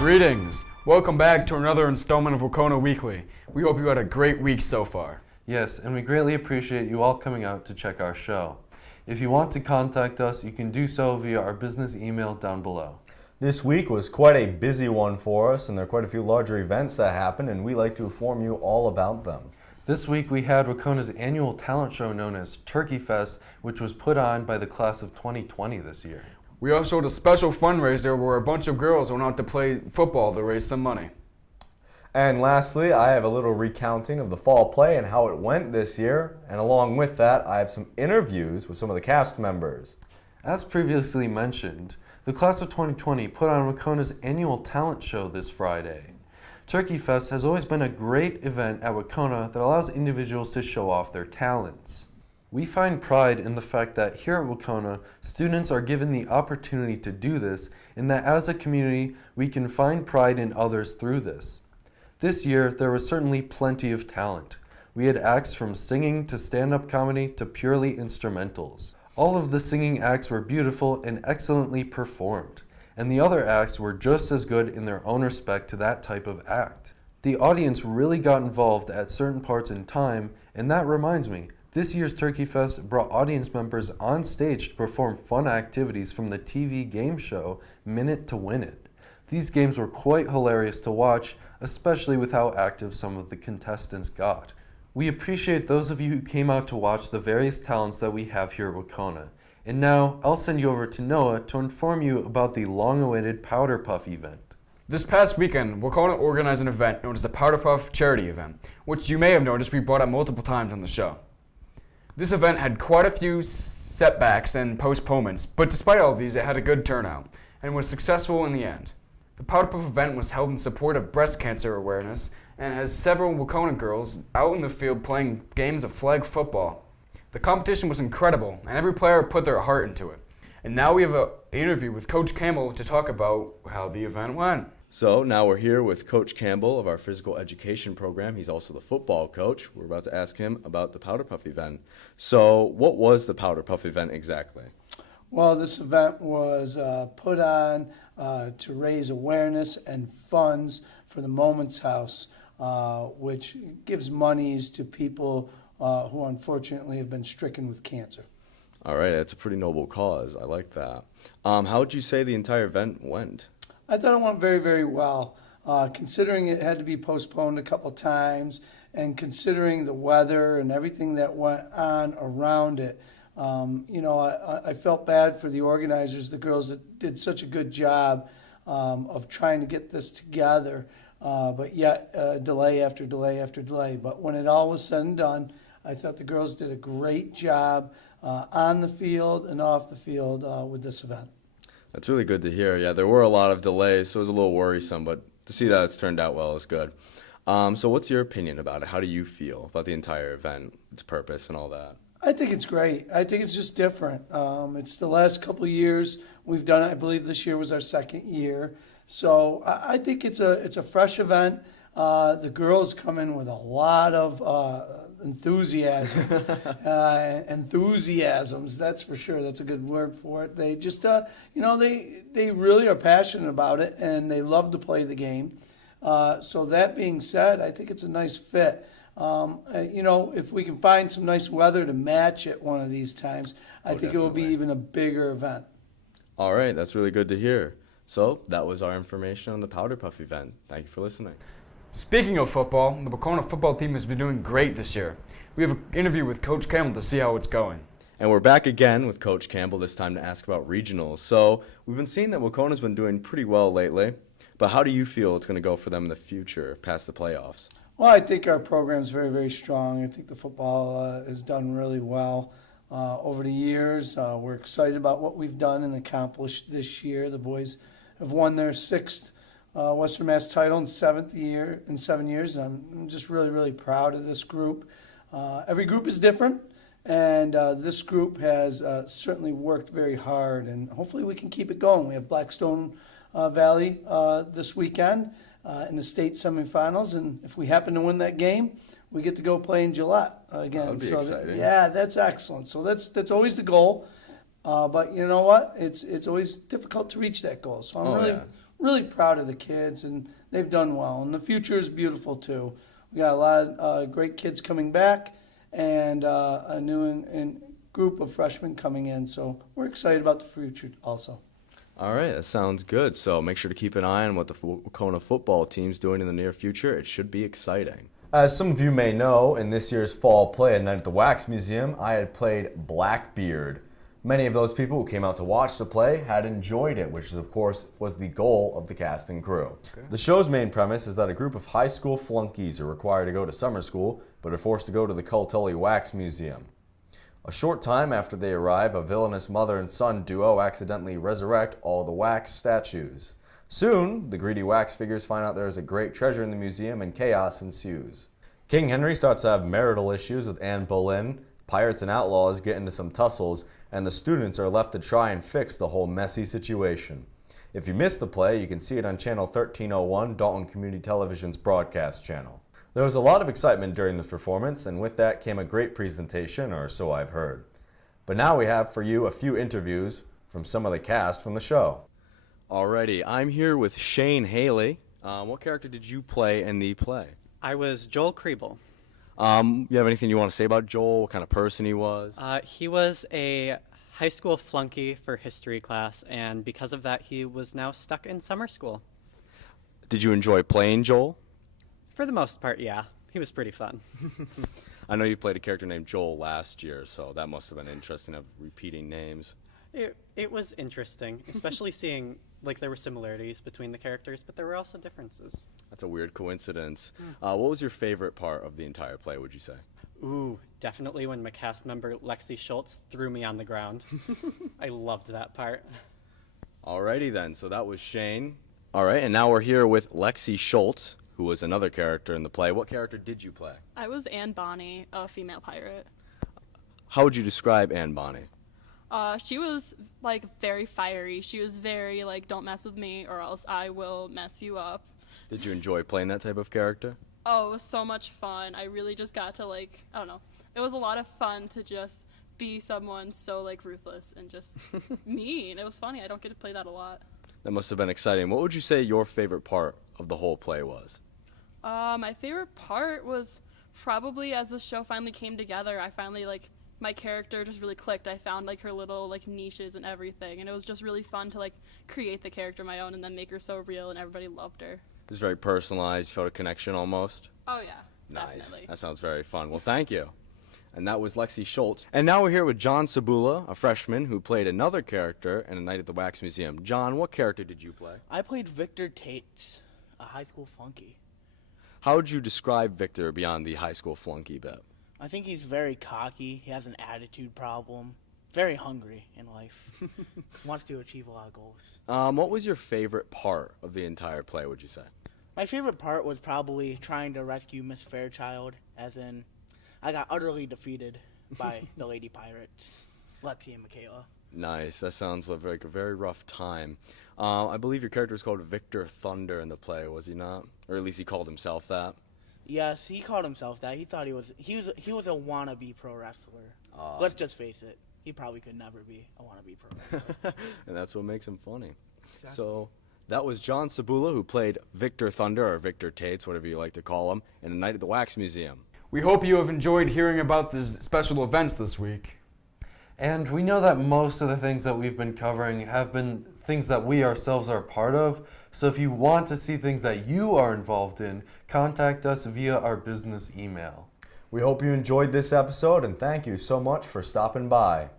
Greetings! Welcome back to another installment of Wahconah Weekly. We hope you had a great week so far. Yes, and we greatly appreciate you all coming out to check our show. If you want to contact us, you can do so via our business email down below. This week was quite a busy one for us, and there are quite a few larger events that happened, and we like to inform you all about them. This week we had Wahconah's annual talent show known as Turkey Fest, which was put on by the class of 2020 this year. We also had a special fundraiser where a bunch of girls went out to play football to raise some money. And lastly, I have a little recounting of the fall play and how it went this year, and along with that, I have some interviews with some of the cast members. As previously mentioned, the class of 2020 put on Wahconah's annual talent show this Friday. Turkey Fest has always been a great event at Wahconah that allows individuals to show off their talents. We find pride in the fact that here at Wahconah, students are given the opportunity to do this, and that as a community, we can find pride in others through this. This year, there was certainly plenty of talent. We had acts from singing to stand-up comedy to purely instrumentals. All of the singing acts were beautiful and excellently performed, and the other acts were just as good in their own respect to that type of act. The audience really got involved at certain parts in time, and that reminds me, this year's Turkey Fest brought audience members on stage to perform fun activities from the TV game show Minute to Win It. These games were quite hilarious to watch, especially with how active some of the contestants got. We appreciate those of you who came out to watch the various talents that we have here at Wahconah. And now, I'll send you over to Noah to inform you about the long-awaited Powder Puff event. This past weekend, Wahconah organized an event known as the Powder Puff Charity Event, which you may have noticed we brought up multiple times on the show. This event had quite a few setbacks and postponements, but despite all of these, it had a good turnout and was successful in the end. The Powder Puff event was held in support of breast cancer awareness and has several Wahconah girls out in the field playing games of flag football. The competition was incredible, and every player put their heart into it. And now we have an interview with Coach Campbell to talk about how the event went. So now we're here with Coach Campbell of our physical education program. He's also the football coach. We're about to ask him about the Powder Puff event. So what was the Powder Puff event exactly? Well, this event was put on to raise awareness and funds for the Moments House, which gives monies to people who unfortunately have been stricken with cancer. All right, that's a pretty noble cause. I like that. How would you say the entire event went? I thought it went very, very well, considering it had to be postponed a couple times and considering the weather and everything that went on around it. I felt bad for the organizers, the girls that did such a good job of trying to get this together, but yet delay after delay after delay. But when it all was said and done, I thought the girls did a great job on the field and off the field with this event. That's really good to hear. Yeah, there were a lot of delays, so it was a little worrisome, but to see that it's turned out well is good. So what's your opinion about it? How do you feel about the entire event, its purpose and all that? I think it's great. I think it's just different. It's the last couple of years we've done it. I believe this year was our second year. So I think it's a fresh event. The girls come in with a lot of enthusiasms, that's for sure. That's a good word for it. They just, they really are passionate about it, and they love to play the game. So that being said, I think it's a nice fit. If we can find some nice weather to match it one of these times, I think definitely. It will be even a bigger event. All right, that's really good to hear. So that was our information on the Powder Puff event. Thank you for listening. Speaking of football, the Wahconah football team has been doing great this year. We have an interview with Coach Campbell to see how it's going. And we're back again with Coach Campbell, this time to ask about regionals. So we've been seeing that Wahconah's been doing pretty well lately, but how do you feel it's going to go for them in the future, past the playoffs? Well, I think our program's very, very strong. I think the football has done really well over the years. We're excited about what we've done and accomplished this year. The boys have won their sixth Western Mass title in 7 years. I'm just really, really proud of this group. Every group is different, and this group has certainly worked very hard, and hopefully we can keep it going. We have Blackstone Valley this weekend in the state semifinals, and if we happen to win that game, we get to go play in Gillette again. That would be exciting. That's excellent. So that's always the goal. But you know what? It's always difficult to reach that goal. So I'm really proud of the kids, and they've done well. And the future is beautiful too. We got a lot of great kids coming back, and a new group of freshmen coming in. So we're excited about the future also. All right, that sounds good. So make sure to keep an eye on what the Wahconah football team's doing in the near future. It should be exciting. As some of you may know, in this year's fall play at Night at the Wax Museum, I had played Blackbeard. Many of those people who came out to watch the play had enjoyed it, which of course was the goal of the cast and crew. Okay. The show's main premise is that a group of high school flunkies are required to go to summer school, but are forced to go to the Cultully Wax Museum. A short time after they arrive, a villainous mother and son duo accidentally resurrect all the wax statues. Soon, the greedy wax figures find out there is a great treasure in the museum and chaos ensues. King Henry starts to have marital issues with Anne Boleyn, pirates and outlaws get into some tussles, and the students are left to try and fix the whole messy situation. If you missed the play, you can see it on channel 1301, Dalton Community Television's broadcast channel. There was a lot of excitement during this performance, and with that came a great presentation, or so I've heard. But now we have for you a few interviews from some of the cast from the show. Alrighty, I'm here with Shane Haley. What character did you play in the play? I was Joel Kriebel. You have anything you want to say about Joel? What kind of person he was? He was a high school flunky for history class, and because of that, he was now stuck in summer school. Did you enjoy playing Joel? For the most part, yeah. He was pretty fun. I know you played a character named Joel last year, so that must have been interesting of repeating names. It was interesting, especially seeing like there were similarities between the characters, but there were also differences. That's a weird coincidence. What was your favorite part of the entire play, would you say? Ooh, definitely when my cast member Lexi Schultz threw me on the ground. I loved that part. Alrighty then, so that was Shane. Alright, and now we're here with Lexi Schultz, who was another character in the play. What character did you play? I was Anne Bonny, a female pirate. How would you describe Anne Bonny? She was, like, very fiery. She was very, like, don't mess with me or else I will mess you up. Did you enjoy playing that type of character? Oh, it was so much fun. I really just got to, like, I don't know. It was a lot of fun to just be someone so, like, ruthless and just mean. It was funny. I don't get to play that a lot. That must have been exciting. What would you say your favorite part of the whole play was? My favorite part was probably as the show finally came together, I finally, like, my character just really clicked. I found, like, her little, like, niches and everything, and it was just really fun to, like, create the character my own and then make her so real and everybody loved her. It was very personalized, felt a connection almost. Oh, yeah. Nice. Definitely. That sounds very fun. Well, thank you. And that was Lexi Schultz. And now we're here with John Sabula, a freshman who played another character in A Night at the Wax Museum. John, what character did you play? I played Victor Tate, a high school flunky. How would you describe Victor beyond the high school flunky bit? I think he's very cocky. He has an attitude problem. Very hungry in life. Wants to achieve a lot of goals. What was your favorite part of the entire play, would you say? My favorite part was probably trying to rescue Miss Fairchild, as in I got utterly defeated by the Lady Pirates, Lexi and Michaela. Nice. That sounds like a very rough time. I believe your character was called Victor Thunder in the play, was he not? Or at least he called himself that. Yes, he called himself that. He thought he was a wannabe pro wrestler. Let's just face it. He probably could never be a wannabe pro wrestler. And that's what makes him funny. Exactly. So that was John Sabula, who played Victor Thunder, or Victor Tates, whatever you like to call him, in A Night at the Wax Museum. We hope you have enjoyed hearing about the special events this week. And we know that most of the things that we've been covering have been things that we ourselves are a part of. So if you want to see things that you are involved in, contact us via our business email. We hope you enjoyed this episode, and thank you so much for stopping by.